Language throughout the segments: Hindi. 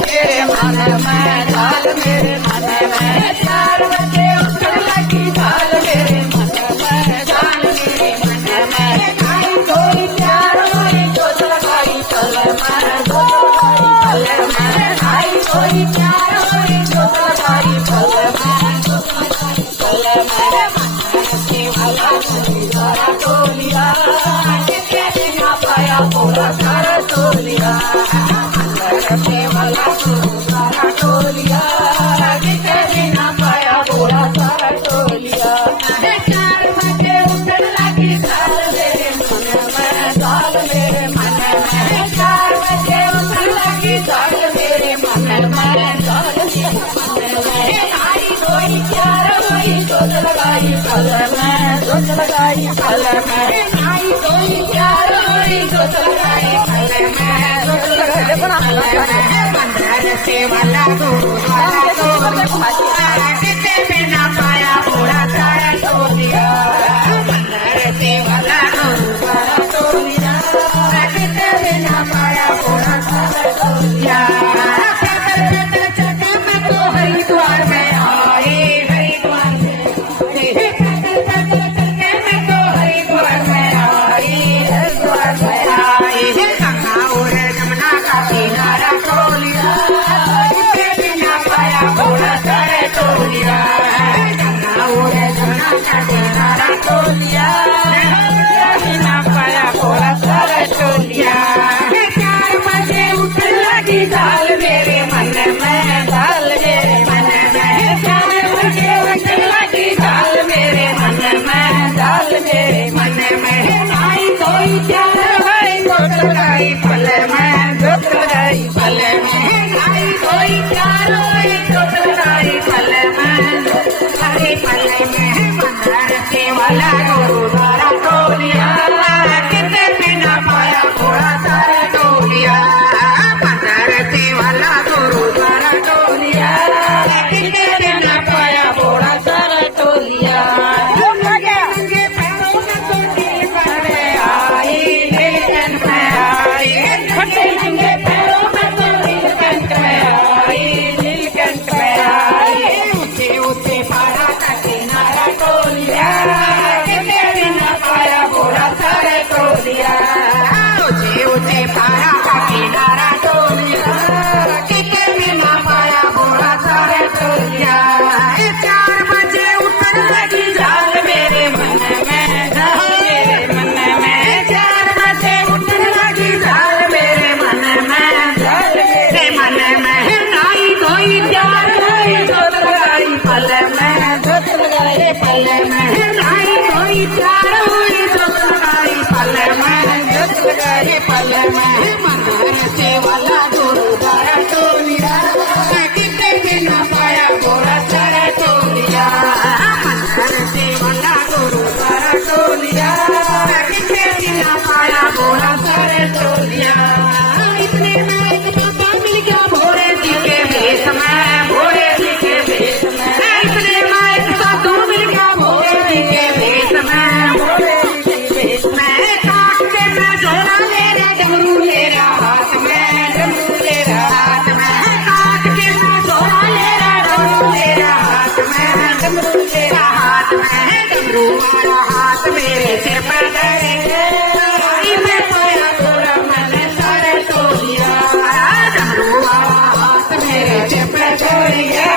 तेरे मन में चाल मेरे मन में 4 बजे उठन लगी चाल मेरे मन में चाल मेरे मन में आई कोई प्यार हुई जोत लगाई पल में पल में आई कोई प्यार हुई जोत लगाई पल में वाला गुरुद्वारा टोलिया कितने दिन पाया पूरा सारा टोलिया वाला गुरुद्वारा टोलिया कितने दिन पाया पूरा सारा टोलिया 4 बजे उठन लगी चाल मेरे मन में चाल मेरे मन में 4 बजे उठन लगी चाल मेरे मन में चाल मेरे मन में आई कोई प्यार हुई जोत लगाई पल में जोत लगाई पल में आई कोई प्यार हुई जोत लगाई पल में जोत लगाई पल में मंदिर से वाला गुरुद्वारा टोलिया कितने बिना पाया पूरा सारा टोलिया मंदिर से वाला गुरुद्वारा टोलिया कितने बिना पाया पूरा सारा टोलिया हरिद्वार में आए हरिद्वार में हरिद्वार में आए गंगा और जमुना का किनारा टोलिया बिना पाया पूरा सारा टोलिया गंगा और जमुना का किनारा टोलिया बिना पाया पूरा सारा टोलिया 4 बजे उठन लगी चाल मेरे मन में चाल मेरे मन में 4 बजे उठन लगी चाल मेरे मन में चाल मेरे मन में आई कोई प्यार हुई जोत लगाई पल में जोत लगाई पल में आई कोई प्यार हुई जोत लगाई पल में लगाई पल में मंदिर से वाला गुरुद्वारा टोलिया कितने बिना पाया थोड़ा सारा टोलिया मंदिर से वाला गुरुद्वारा टोलिया कितने बिना पाया थोड़ा सारा टोलिया पल में आई कोई प्यार हुई जोत लगाई पल में जोत लगाई पल में मंदिर से वाला गुरुद्वारा टोलिया कितने बिना पाया पूरा सारा टोलिया मंदिर से वाला गुरुद्वारा टोलिया कितने बिना पाया पूरा सारा टोलिया इतने में एक बाबा मिल गया भोरे जी के भेष में भोरे जी के भेष में इतने में एक साधु मिल गया भोरे जी के भेष में भोरे जी के भेष में काट के मैं झोला ले रहा डमरू ले रहा हाथ में डमरू ले रहा हाथ में काट के मैं झोला ले रहा डमरू ले रहा हाथ में डमरू ले रहा हाथ में डमरू वाला हाथ मेरे सिर पर धरे मैं पाया थोड़ा मैंने सारे टोलिया डमरू वाला हाथ मेरे सिर पर छोड़िया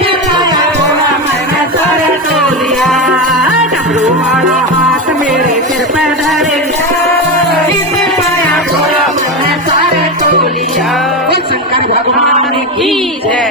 मैं पाया थोड़ा मैंने सारे टोलिया डमरू वाला हाथ मेरे सिर पर धरे मैं पाया थोड़ा मैंने सारे टोलिया शंकर भगवान की जय।